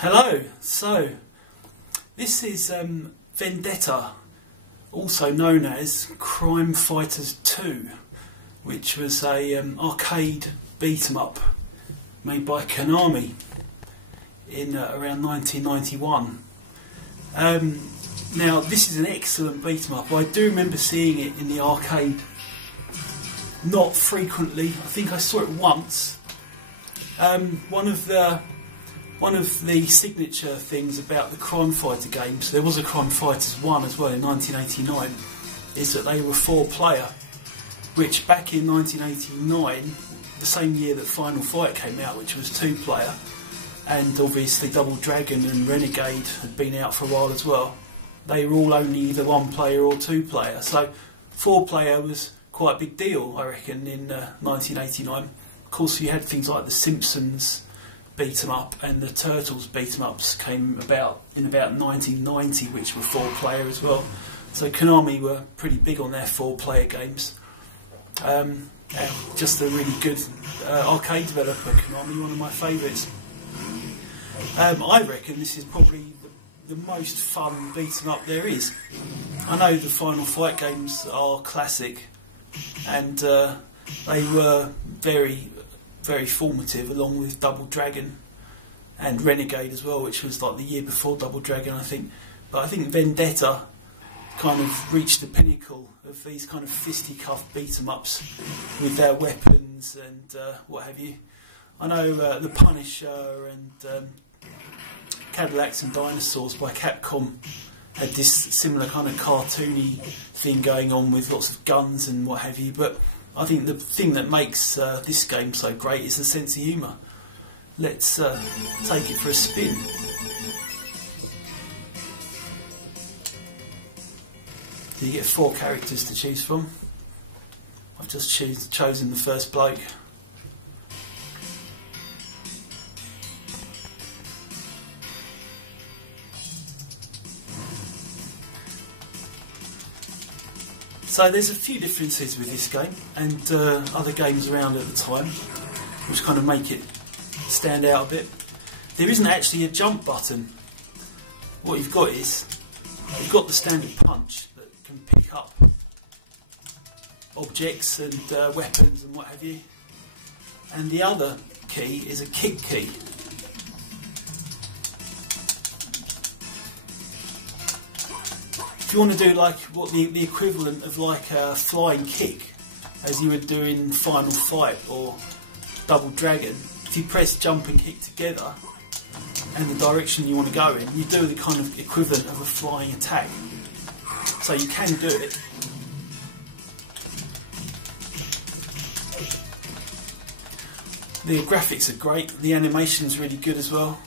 Hello, so this is Vendetta, also known as Crime Fighters 2, which was a arcade beat 'em up made by Konami in around 1991. Now this is an excellent beat 'em up. I do remember seeing it in the arcade, not frequently. I think I saw it once. One of the signature things about the Crime Fighter games, there was a Crime Fighters 1 as well in 1989, is that they were 4-player, which back in 1989, the same year that Final Fight came out, which was 2-player, and obviously Double Dragon and Renegade had been out for a while as well, they were all only either 1-player or 2-player, so 4-player was quite a big deal, I reckon, in 1989. Of course, you had things like the Simpsons beat 'em up and the Turtles beat 'em ups came about in about 1990, which were 4-player as well. So Konami were pretty big on their 4-player games. Just a really good arcade developer, Konami, one of my favourites. I reckon this is probably the most fun beat 'em up there is. I know the Final Fight games are classic, and they were very formative, along with Double Dragon and Renegade as well, which was like the year before Double Dragon, I think. But I think Vendetta kind of reached the pinnacle of these kind of fisticuff beat 'em ups with their weapons and what have you. I know The Punisher and Cadillacs and Dinosaurs by Capcom had this similar kind of cartoony thing going on with lots of guns and what have you, but I think the thing that makes this game so great is the sense of humour. Let's take it for a spin. So you get 4 characters to choose from. I've just chosen the first bloke. So there's a few differences with this game and other games around at the time, which kind of make it stand out a bit. There isn't actually a jump button. What you've got is, you've got the standard punch that can pick up objects and weapons and what have you. And the other key is a kick key. If you want to do like what the equivalent of like a flying kick, as you would do in Final Fight or Double Dragon, if you press jump and kick together and the direction you want to go in, you do the kind of equivalent of a flying attack. So you can do it. The graphics are great, the animation's really good as well.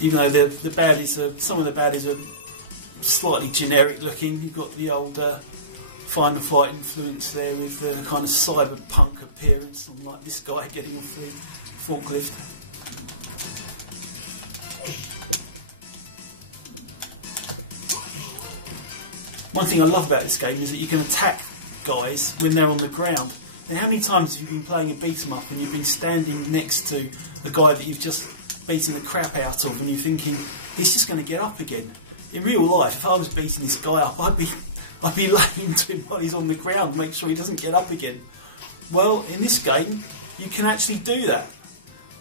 Even though some of the baddies are slightly generic looking, you've got the old Final Fight influence there with the kind of cyberpunk appearance, like this guy getting off the forklift. One thing I love about this game is that you can attack guys when they're on the ground. And how many times have you been playing a beat 'em up and you've been standing next to a guy that you've just beating the crap out of and you're thinking, he's just going to get up again? In real life, if I was beating this guy up, I'd be laying to him while he's on the ground, make sure he doesn't get up again. Well, in this game, you can actually do that,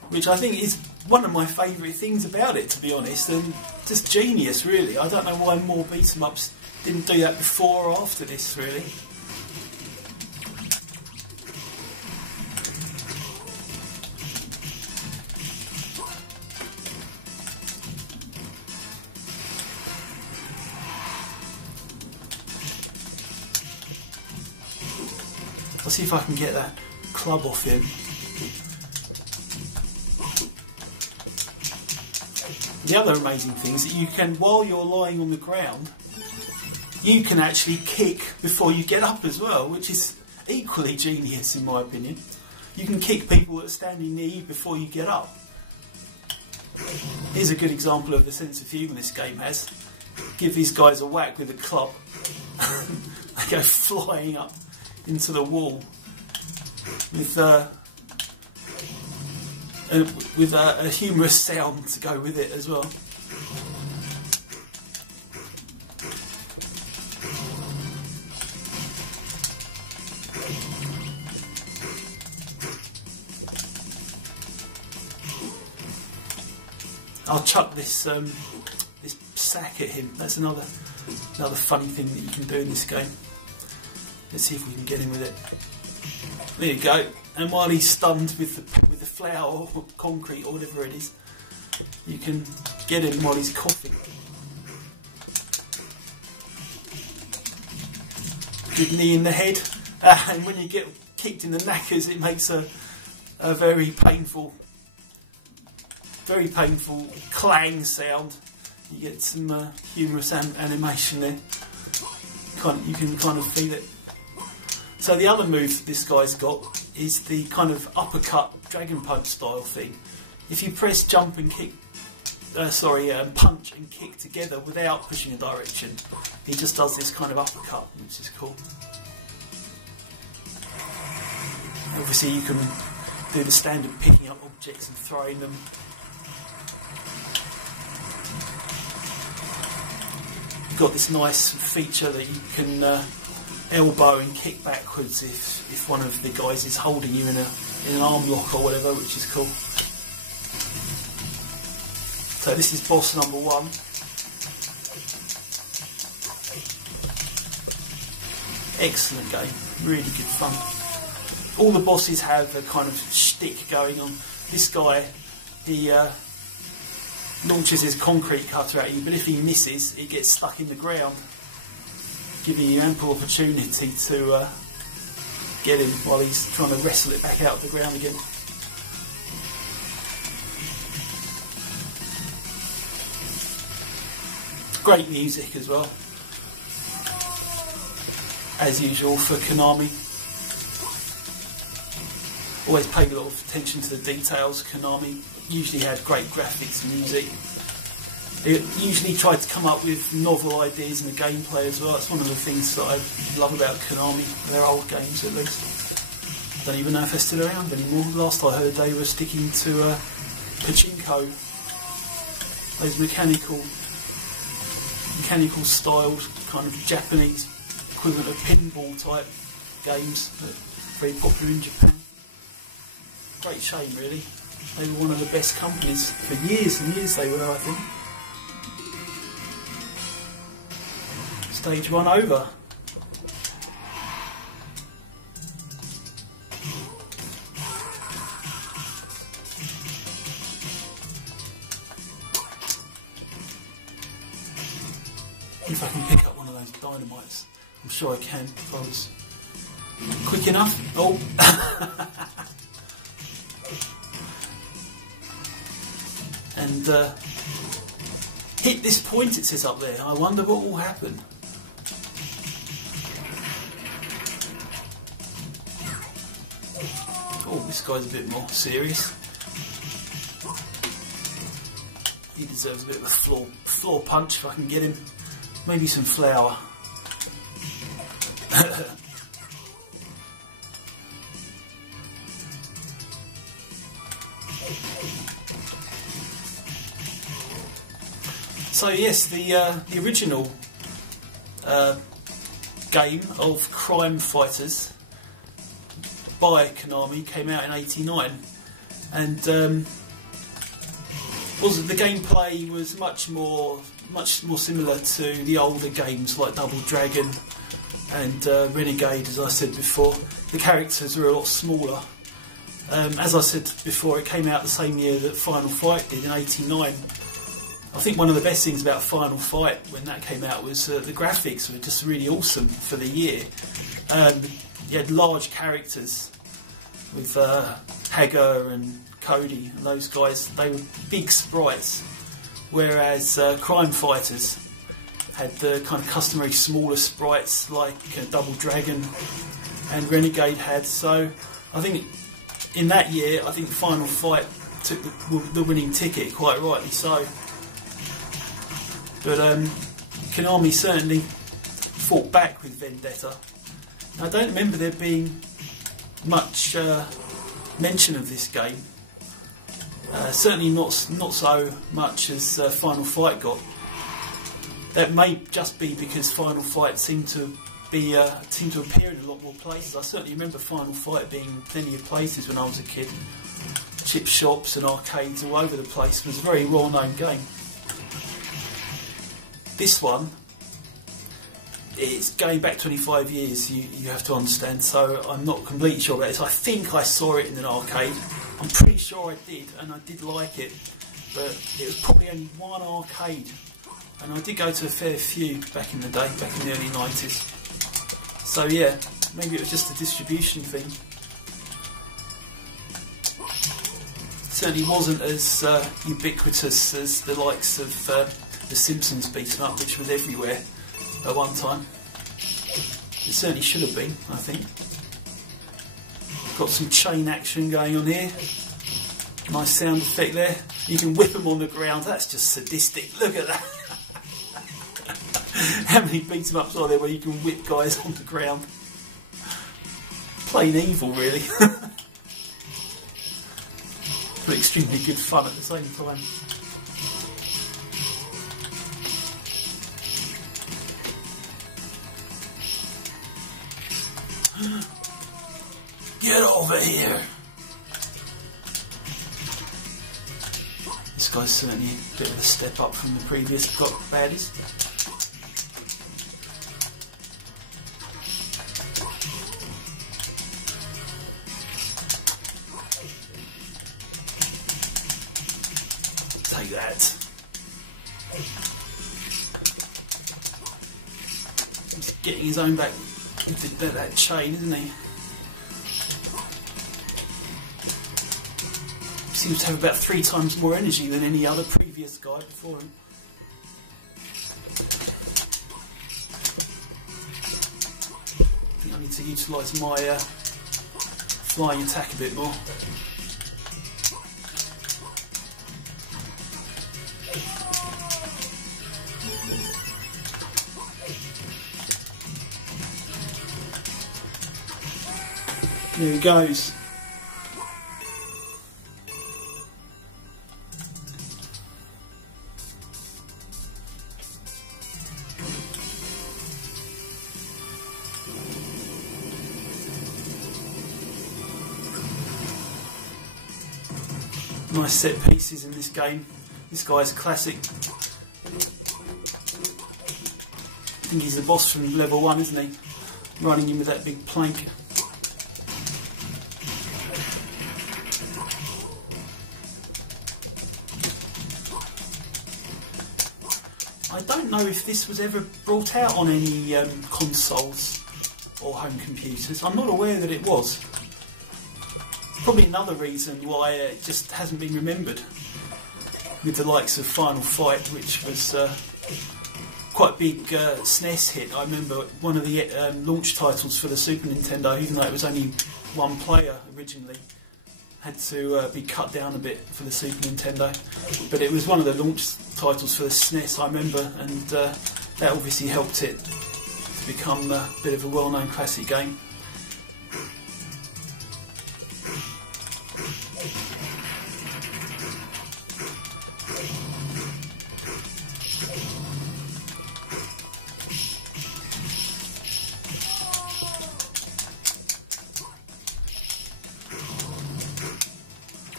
which I think is one of my favourite things about it, to be honest, and just genius, really. I don't know why more beat 'em ups didn't do that before or after this, really. I'll see if I can get that club off him. The other amazing thing is that you can, while you're lying on the ground, you can actually kick before you get up as well, which is equally genius in my opinion. You can kick people that are standing near you before you get up. Here's a good example of the sense of humour this game has. Give these guys a whack with a club. They go flying up into the wall with with a humorous sound to go with it as well. I'll chuck this this sack at him. That's another funny thing that you can do in this game. Let's see if we can get him with it. There you go. And while he's stunned with the flour or concrete or whatever it is, you can get him while he's coughing. Good knee in the head, and when you get kicked in the knackers, it makes a very painful clang sound. You get some humorous animation there. You can kind of feel it. So the other move this guy's got is the kind of uppercut dragon punch style thing. If you press jump and kick, punch and kick together without pushing a direction, he just does this kind of uppercut, which is cool. Obviously you can do the standard picking up objects and throwing them. You've got this nice feature that you can elbow and kick backwards if one of the guys is holding you in an arm lock or whatever, which is cool. So this is boss number 1. Excellent game, really good fun. All the bosses have a kind of shtick going on. This guy, he launches his concrete cutter at you, but if he misses, he gets stuck in the ground, giving you ample opportunity to get him while he's trying to wrestle it back out of the ground again. Great music as well, as usual for Konami. Always paid a lot of attention to the details. Konami usually had great graphics and music. They usually tried to come up with novel ideas in the gameplay as well. That's one of the things that I love about Konami, their old games at least. I don't even know if they're still around anymore. Last I heard they were sticking to pachinko, those mechanical styled kind of Japanese equivalent of pinball type games that are very popular in Japan. Great shame really. They were one of the best companies for years and years they were, I think. Stage 1 over. If I can pick up one of those dynamites, I'm sure I can if I was quick enough. Oh! And hit this point, it says up there. I wonder what will happen. Oh, this guy's a bit more serious. He deserves a bit of a floor punch if I can get him. Maybe some flour. So yes, the original game of Crime Fighters by Konami came out in '89, and the gameplay was much more similar to the older games like Double Dragon and Renegade, as I said before. The characters were a lot smaller. As I said before, it came out the same year that Final Fight did in '89. I think one of the best things about Final Fight when that came out was the graphics were just really awesome for the year. You had large characters with Hager and Cody and those guys. They were big sprites, whereas Crime Fighters had the kind of customary smaller sprites like Double Dragon and Renegade had. So I think in that year, I think Final Fight took the winning ticket, quite rightly so. But Konami certainly fought back with Vendetta. I don't remember there being much mention of this game Certainly not so much as Final Fight got. That may just be because Final Fight seemed to appear in a lot more places. I certainly remember Final Fight being in plenty of places when I was a kid. Chip shops and arcades all over the place. It was a very well-known game. This one, it's going back 25 years, you have to understand, so I'm not completely sure about this. I think I saw it in an arcade. I'm pretty sure I did, and I did like it, but it was probably only one arcade, and I did go to a fair few back in the day, back in the early 90s. So yeah, maybe it was just a distribution thing. Certainly wasn't as ubiquitous as the likes of The Simpsons beat 'em up, which was everywhere at one time. It certainly should have been, I think. Got some chain action going on here. Nice sound effect there. You can whip them on the ground. That's just sadistic. Look at that. How many beat 'em ups are there where you can whip guys on the ground? Plain evil, really. But extremely good fun at the same time. Get over here! This guy's certainly a bit of a step up from the previous baddies. Take that. He's getting his own back with that chain, isn't he? Seems to have about 3 times more energy than any other previous guy before him. I think I need to utilise my flying attack a bit more. There he goes. Nice set pieces in this game. This guy's a classic. I think he's the boss from level 1, isn't he? Running in with that big plank. I don't know if this was ever brought out on any consoles or home computers. I'm not aware that it was. Probably another reason why it just hasn't been remembered, with the likes of Final Fight, which was quite a big SNES hit. I remember one of the launch titles for the Super Nintendo, even though it was only one player originally, had to be cut down a bit for the Super Nintendo. But it was one of the launch titles for the SNES, I remember, and that obviously helped it to become a bit of a well-known classic game.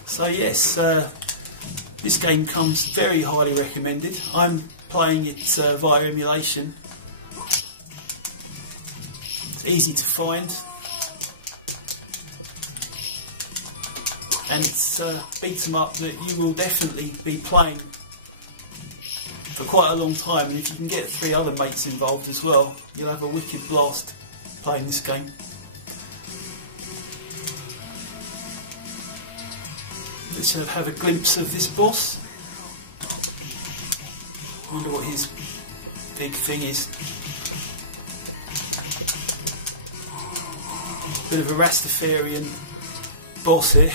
So yes, this game comes very highly recommended. I'm playing it via emulation. It's easy to find, and it's beat 'em up that you will definitely be playing for quite a long time. And if you can get 3 other mates involved as well, you'll have a wicked blast playing this game. Let's have a glimpse of this boss. Wonder what his big thing is. Bit of a Rastafarian boss here.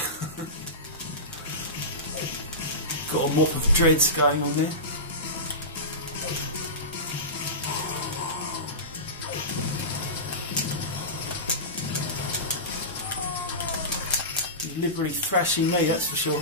Got a mop of dreads going on there. Liberally thrashing me, that's for sure.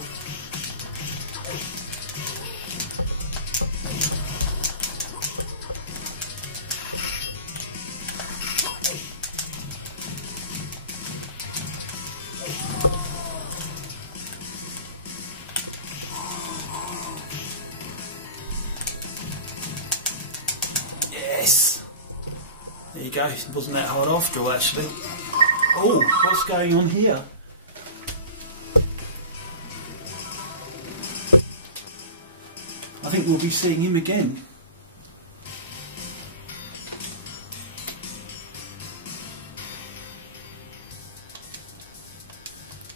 There you go, it wasn't that hard after all actually. Oh, what's going on here? I think we'll be seeing him again.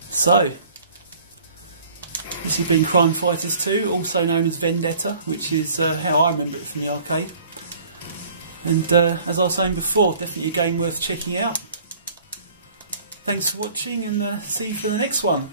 So, this has been Crime Fighters 2, also known as Vendetta, which is how I remember it from the arcade. And as I was saying before, definitely a game worth checking out. Thanks for watching, and see you for the next one.